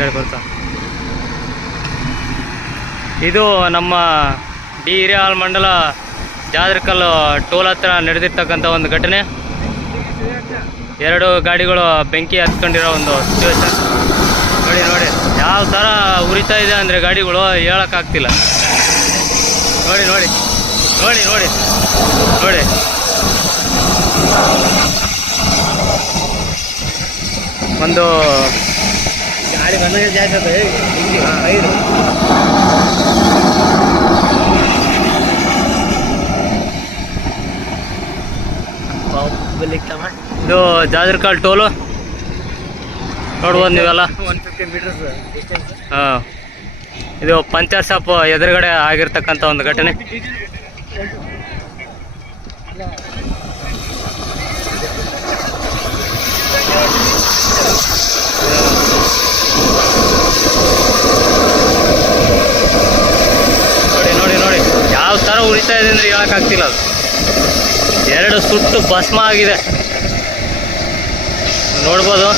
ಗಾಡಿ ಬರ್ತಾ. ಇದು ನಮ್ಮ ಡಿ ಹಿರೇಹಾಳ್ ಮಂಡಲ ಜಾದರಕಲ್ಲು ಟೋಲ್ ಹತ್ರ ನಡೆದಿರ್ತಕ್ಕಂಥ ಒಂದು ಘಟನೆ. 2 ಗಾಡಿಗಳು ಬೆಂಕಿ ಹತ್ಕೊಂಡಿರೋ ಒಂದು ಸಿಚುವೇಶನ್. ನೋಡಿ ಯಾವ ಥರ ಉರಿತಾ ಇದೆ ಅಂದರೆ ಗಾಡಿಗಳು ಹೇಳೋಕ್ಕಾಗ್ತಿಲ್ಲ. ನೋಡಿ ನೋಡಿ ನೋಡಿ ನೋಡಿ ನೋಡಿ ಒಂದು ಗಾಡಿ ಬಂದಾಗ ಜಾಸ್ತಿ ಇದು ಜಾದರಕಲ್ ಟೋಲು ನೋಡ್ಬೋದು ನೀವೆಲ್ಲ. 150 ಮೀಟರ್ಸ್ ಡಿಸ್ಟೆನ್ಸ್. ಹಾಂ, ಇದು ಪಂಚಾಯತ್ ಶಾಪ್ ಎದುರುಗಡೆ ಆಗಿರ್ತಕ್ಕಂಥ ಒಂದು ಘಟನೆ. ನೋಡಿ ನೋಡಿ ನೋಡಿ ಯಾವ ಥರ ಉರಿತಾ ಇದೆ ಅಂದರೆ ಹೇಳೋಕ್ಕಾಗ್ತಿಲ್ಲ. ಅದು 2 ಸುಟ್ಟು ಭಸ್ಮ ಆಗಿದೆ ನೋಡ್ಬೋದು.